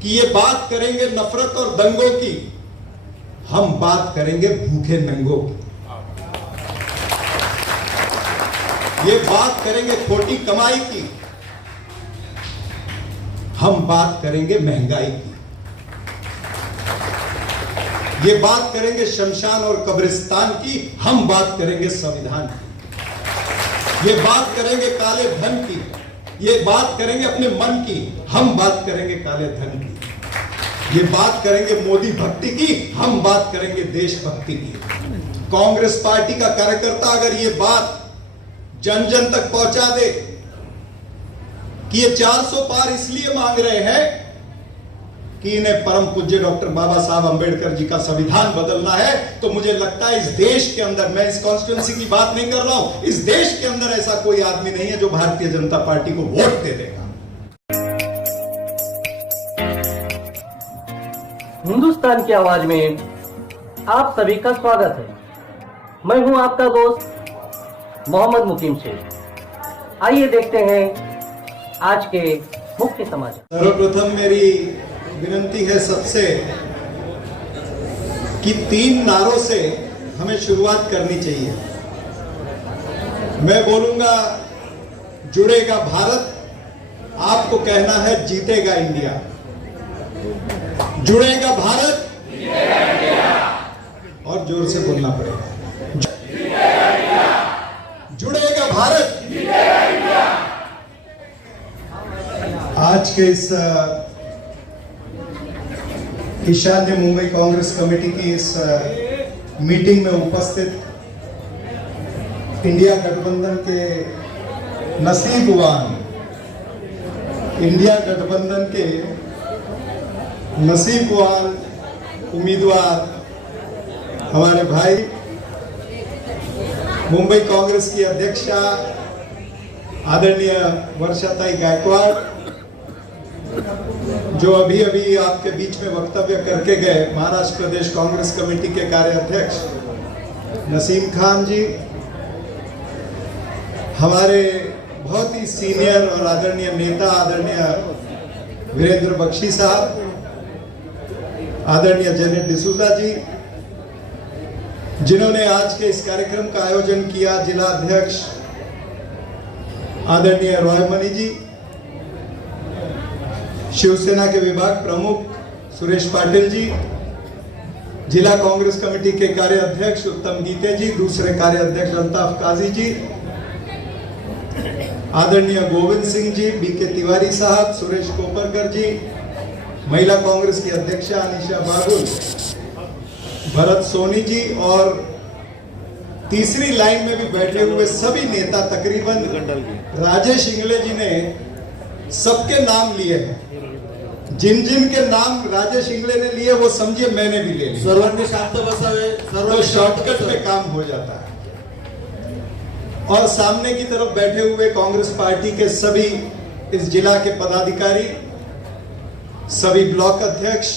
कि ये बात करेंगे नफरत और दंगों की, हम बात करेंगे भूखे नंगों की। ये बात करेंगे खोटी कमाई की, हम बात करेंगे महंगाई की। ये बात करेंगे शमशान और कब्रिस्तान की, हम बात करेंगे संविधान की। ये बात करेंगे काले धन की, ये बात करेंगे अपने मन की, हम बात करेंगे काले धन की। ये बात करेंगे मोदी भक्ति की, हम बात करेंगे देशभक्ति की। कांग्रेस पार्टी का कार्यकर्ता अगर ये बात जन जन तक पहुंचा दे कि ये 400 पार इसलिए मांग रहे हैं कि इन्हें परम पूज्य डॉक्टर बाबा साहब अंबेडकर जी का संविधान बदलना है, तो मुझे लगता है इस देश के अंदर, मैं इस कॉन्स्टिट्यूंसी की बात नहीं कर रहा हूं, इस देश के अंदर ऐसा कोई आदमी नहीं है जो भारतीय जनता पार्टी को वोट दे देगा। हिंदुस्तान की आवाज में आप सभी का स्वागत है। मैं हूं आपका दोस्त मोहम्मद मुकीम शेख। आइए देखते हैं आज के मुख्य समाचार। सर्वप्रथम मेरी विनती है सबसे कि 3 नारों से हमें शुरुआत करनी चाहिए। मैं बोलूंगा जुड़ेगा भारत, आपको कहना है जीतेगा इंडिया। जुड़ेगा भारत, जीतेगा इंडिया। और जोर से बोलना पड़ेगा, जुड़ेगा भारत, जीतेगा इंडिया। आज के इस ईशान्य मुंबई कांग्रेस कमेटी की इस मीटिंग में उपस्थित इंडिया गठबंधन के नसीबवान, इंडिया गठबंधन के नसीबवान उम्मीदवार हमारे भाई, मुंबई कांग्रेस की अध्यक्षा आदरणीय वर्षाताई गायकवाड़, जो अभी अभी आपके बीच में वक्तव्य करके गए, महाराष्ट्र प्रदेश कांग्रेस कमेटी के कार्याध्यक्ष नसीम खान जी, हमारे बहुत ही सीनियर और आदरणीय नेता आदरणीय वीरेंद्र बख्शी साहब, आदरणीय जेनेट डिसूजा जी, जिन्होंने आज के इस कार्यक्रम का आयोजन किया, जिला अध्यक्ष आदरणीय रॉयमणि जी, शिवसेना के विभाग प्रमुख सुरेश पाटिल जी, जिला कांग्रेस कमेटी के कार्याध्यक्ष उत्तम गीते जी, दूसरे कार्याध्यक्ष अल्ताफ काजी जी, आदरणीय गोविंद सिंह जी, बीके तिवारी साहब, सुरेश कोपरकर जी, महिला कांग्रेस की अध्यक्षा अनिशा बागुल, भरत सोनी जी, और तीसरी लाइन में भी बैठे हुए सभी नेता, तकरीबन राजेश इंगले जी ने सबके नाम लिए हैं। जिन जिन के नाम राजेश इंगले ने लिए वो समझिए मैंने भी ले लिए। सर्वांनी शांत बसावे, तो शॉर्टकट में काम हो जाता है। और सामने की तरफ बैठे हुए कांग्रेस पार्टी के सभी इस जिला के पदाधिकारी, सभी ब्लॉक अध्यक्ष,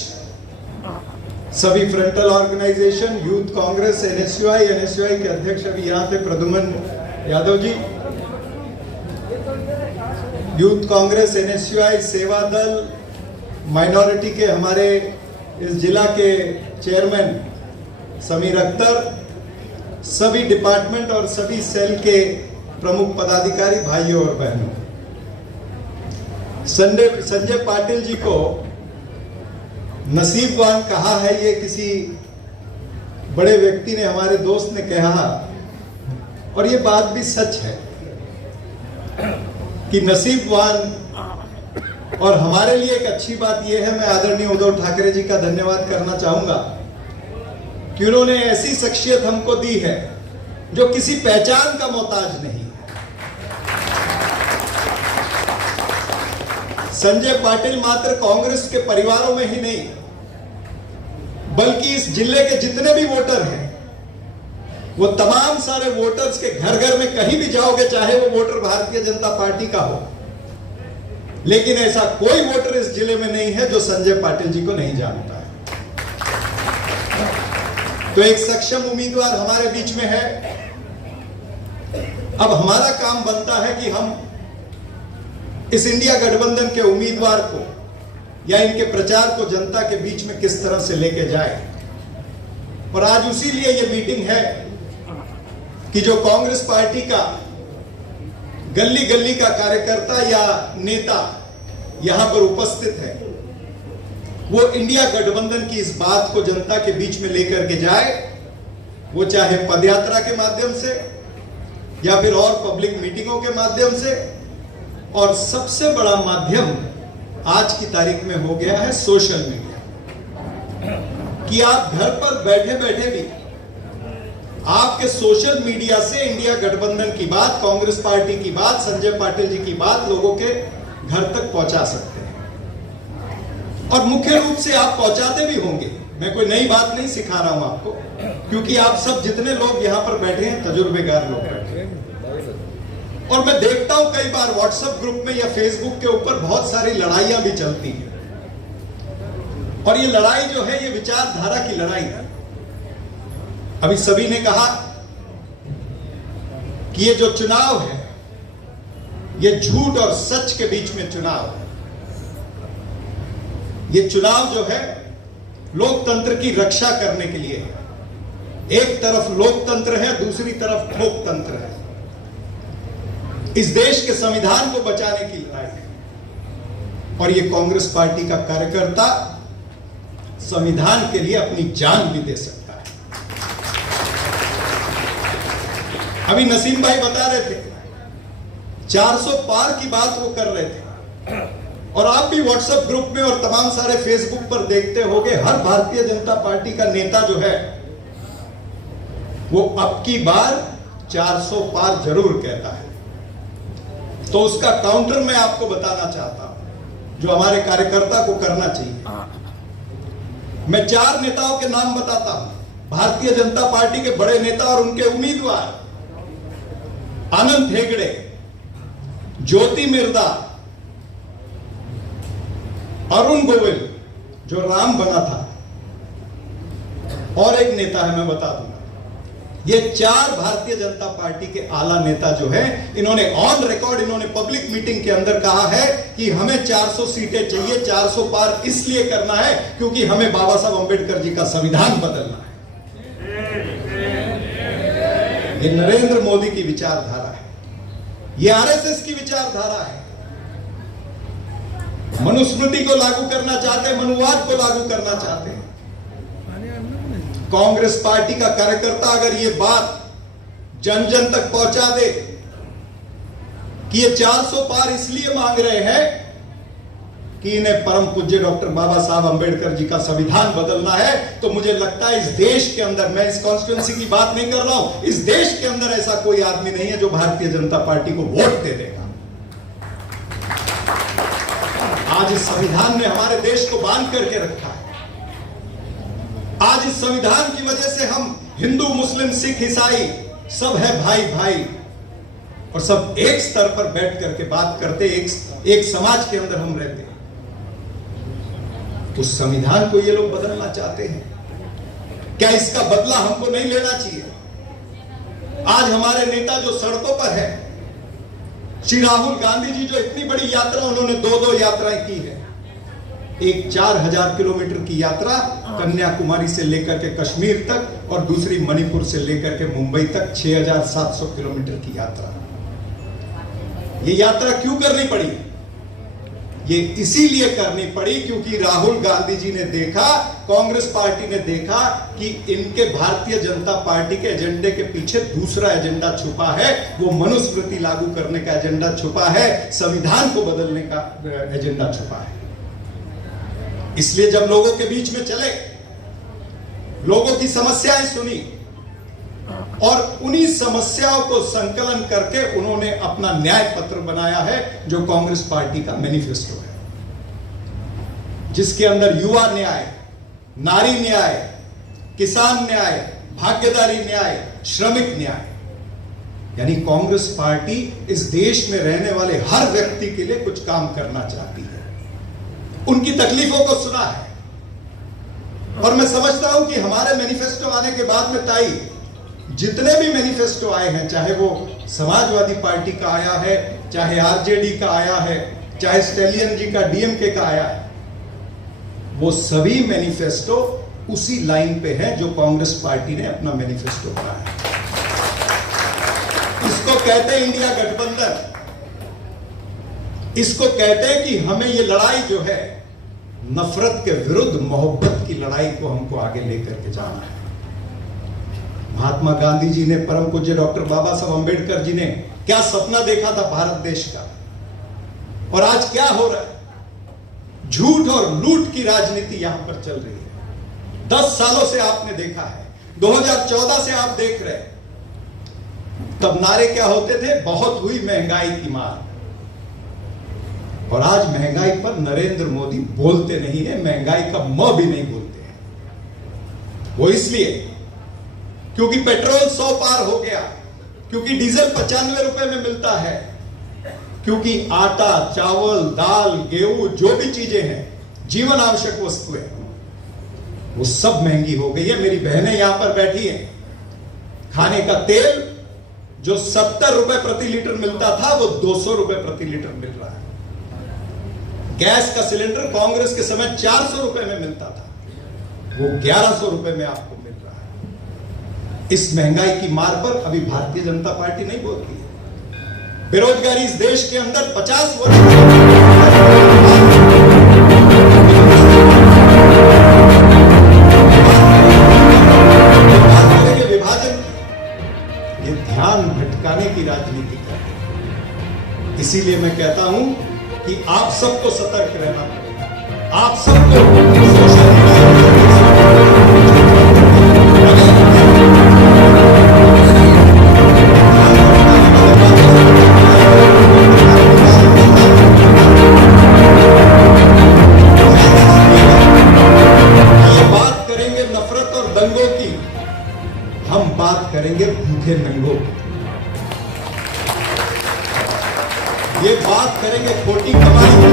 सभी frontal organization, youth Congress, NSUI के अध्यक्ष अभी यहाँ थे Pradyuman Yadav ji, youth Congress, NSUI, Seva Dal, minority के हमारे इस जिला के चेयरमैन समीर अख्तर, सभी डिपार्टमेंट और सभी सेल के प्रमुख पदाधिकारी, भाइयों और बहनों, संजय पाटिल जी को नसीबवान कहा है, ये किसी बड़े व्यक्ति ने, हमारे दोस्त ने कहा, और ये बात भी सच है कि नसीबवान। और हमारे लिए एक अच्छी बात यह है, मैं आदरणीय उद्धव ठाकरे जी का धन्यवाद करना चाहूंगा कि उन्होंने ऐसी शख्सियत हमको दी है जो किसी पहचान का मोहताज नहीं। संजय पाटिल मात्र कांग्रेस के परिवारों में ही नहीं, बल्कि इस जिले के जितने भी वोटर हैं, वो तमाम सारे वोटर्स के घर घर में कहीं भी जाओगे, चाहे वो वोटर भारतीय जनता पार्टी का हो, लेकिन ऐसा कोई वोटर इस जिले में नहीं है जो संजय पाटिल जी को नहीं जानता है। तो एक सक्षम उम्मीदवार हमारे बीच में है। अब हमारा काम बनता है कि हम इस इंडिया गठबंधन के उम्मीदवार को या इनके प्रचार को जनता के बीच में किस तरह से लेके जाए। और आज उसी लिए ये मीटिंग है कि जो कांग्रेस पार्टी का गली गली का कार्यकर्ता या नेता यहां पर उपस्थित है, वो इंडिया गठबंधन की इस बात को जनता के बीच में लेकर के जाए, वो चाहे पदयात्रा के माध्यम से या फिर और पब्लिक मीटिंगों के माध्यम से। और सबसे बड़ा माध्यम आज की तारीख में हो गया है सोशल मीडिया, कि आप घर पर बैठे बैठे भी आपके सोशल मीडिया से इंडिया गठबंधन की बात, कांग्रेस पार्टी की बात, संजय पाटिल जी की बात लोगों के घर तक पहुंचा सकते हैं। और मुख्य रूप से आप पहुंचाते भी होंगे, मैं कोई नई बात नहीं सिखा रहा हूं आपको, क्योंकि आप सब जितने लोग यहां पर बैठे हैं तजुर्बेकार लोग बैठे हैं। और मैं देखता हूं कई बार व्हाट्सएप ग्रुप में या फेसबुक के ऊपर बहुत सारी लड़ाइयां भी चलती हैं, और ये लड़ाई जो है ये विचारधारा की लड़ाई है। अभी सभी ने कहा कि ये जो चुनाव है ये झूठ और सच के बीच में चुनाव है। ये चुनाव जो है लोकतंत्र की रक्षा करने के लिए है। एक तरफ लोकतंत्र है, दूसरी तरफ ठोकतंत्र है। इस देश के संविधान को बचाने की लड़ाई है, और ये कांग्रेस पार्टी का कार्यकर्ता संविधान के लिए अपनी जान भी दे सकता है। अभी नसीम भाई बता रहे थे 400 पार की बात वो कर रहे थे, और आप भी व्हाट्सएप ग्रुप में और तमाम सारे फेसबुक पर देखते होंगे, हर भारतीय जनता पार्टी का नेता जो है वो अब की बार 400 पार जरूर कहता है। तो उसका काउंटर मैं आपको बताना चाहता हूं जो हमारे कार्यकर्ता को करना चाहिए। मैं 4 नेताओं के नाम बताता हूं, भारतीय जनता पार्टी के बड़े नेता और उनके उम्मीदवार, आनंद हेगड़े, ज्योति मिर्दा, अरुण गोविल जो राम बना था, और एक नेता है मैं बता दूंगा। ये 4 भारतीय जनता पार्टी के आला नेता जो है, इन्होंने ऑन रिकॉर्ड, इन्होंने पब्लिक मीटिंग के अंदर कहा है कि हमें 400 सीटें चाहिए, 400 पार इसलिए करना है क्योंकि हमें बाबा साहब अंबेडकर जी का संविधान बदलना है। ये नरेंद्र मोदी की विचारधारा है, ये आरएसएस की विचारधारा है। मनुस्मृति को लागू करना चाहते हैं, मनुवाद को लागू करना चाहते हैं। कांग्रेस पार्टी का कार्यकर्ता अगर ये बात जन जन तक पहुंचा दे कि ये 400 पार इसलिए मांग रहे हैं कि इन्हें परम पूज्य डॉक्टर बाबा साहब अंबेडकर जी का संविधान बदलना है, तो मुझे लगता है इस देश के अंदर, मैं इस कॉन्स्टिट्यूंसी की बात नहीं कर रहा हूं, इस देश के अंदर ऐसा कोई आदमी नहीं है जो भारतीय जनता पार्टी को वोट दे देगा। आज इस संविधान ने हमारे देश को बांध करके रखा है। आज इस संविधान की वजह से हम हिंदू, मुस्लिम, सिख, ईसाई सब है भाई भाई, और सब एक स्तर पर बैठ करके बात करते, एक समाज के अंदर हम रहते हैं। उस संविधान को ये लोग बदलना चाहते हैं। क्या इसका बदला हमको नहीं लेना चाहिए? आज हमारे नेता जो सड़कों पर है, श्री राहुल गांधी जी जो इतनी बड़ी यात्रा, उन्होंने 2 यात्राएं की है। एक 4000 किलोमीटर की यात्रा कन्याकुमारी से लेकर के कश्मीर तक, और दूसरी मणिपुर से लेकर के मुंबई तक 6700 किलोमीटर की यात्रा। ये यात्रा क्यों करनी पड़ी? ये इसीलिए करनी पड़ी क्योंकि राहुल गांधी जी ने देखा, कांग्रेस पार्टी ने देखा कि इनके भारतीय जनता पार्टी के एजेंडे के पीछे दूसरा एजेंडा छुपा है। वो मनुस्मृति लागू करने का एजेंडा छुपा है, संविधान को बदलने का एजेंडा छुपा है। इसलिए जब लोगों के बीच में चले, लोगों की समस्याएं सुनी, और उन्हीं समस्याओं को संकलन करके उन्होंने अपना न्याय पत्र बनाया है जो कांग्रेस पार्टी का मैनिफेस्टो है, जिसके अंदर युवा न्याय, नारी न्याय, किसान न्याय, भागीदारी न्याय, श्रमिक न्याय, यानी कांग्रेस पार्टी इस देश में रहने वाले हर व्यक्ति के लिए कुछ काम करना चाहती है, उनकी तकलीफों को सुना है। और मैं समझता हूं कि हमारे मैनिफेस्टो आने के बाद में ताई जितने भी मैनिफेस्टो आए हैं, चाहे वो समाजवादी पार्टी का आया है, चाहे आरजेडी का आया है, चाहे स्टैलियन जी का डीएमके का आया है, वो सभी मैनिफेस्टो उसी लाइन पे है जो कांग्रेस पार्टी ने अपना मैनिफेस्टो बनाया है। इसको कहते हैं इंडिया गठबंधन। इसको कहते हैं कि हमें ये लड़ाई जो है नफरत के विरुद्ध मोहब्बत की लड़ाई को हमको आगे लेकर के जाना है। महात्मा गांधी जी ने, परम पूज्य डॉक्टर बाबा साहब अंबेडकर जी ने क्या सपना देखा था भारत देश का, और आज क्या हो रहा है? झूठ और लूट की राजनीति यहां पर चल रही है। 10 सालों से आपने देखा है, 2014 से आप देख रहे हैं। तब नारे क्या होते थे? बहुत हुई महंगाई की मार। और आज महंगाई पर नरेंद्र मोदी बोलते नहीं है, महंगाई का म भी नहीं बोलते हैं। वो इसलिए क्योंकि पेट्रोल 100 पार हो गया, क्योंकि डीजल 95 रुपए में मिलता है, क्योंकि आटा, चावल, दाल, गेहूं, जो भी चीजें हैं, जीवन आवश्यक वस्तुएं, वो सब महंगी हो गई है। मेरी बहनें यहां पर बैठी हैं। खाने का तेल जो 70 रुपए प्रति लीटर मिलता था, वो 200 रुपए प्रति लीटर मिल रहा है। गैस का सिलेंडर कांग्रेस के समय 400 रुपए में मिलता था, वो 1100 रुपए में आपको मिल रहा है। इस महंगाई की मार पर अभी भारतीय जनता पार्टी नहीं बोलती है। बेरोजगारी इस देश के अंदर 50 वर्ष विभाजन, ये ध्यान भटकाने की राजनीति कर। इसीलिए मैं कहता हूं कि आप सबको सतर्क रहना पड़ेगा। आप सबको सोशल ये बात करेंगे नफरत और दंगों की, हम बात करेंगे भूखे नंगों की। ये बात करेंगे खोटी कमाई की।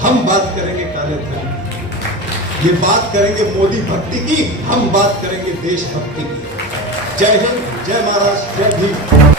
हम बात करेंगे काले धन की। ये बात करेंगे मोदी भक्ति की, हम बात करेंगे देशभक्ति की। जय हिंद, जय महाराष्ट्र, जय भीम।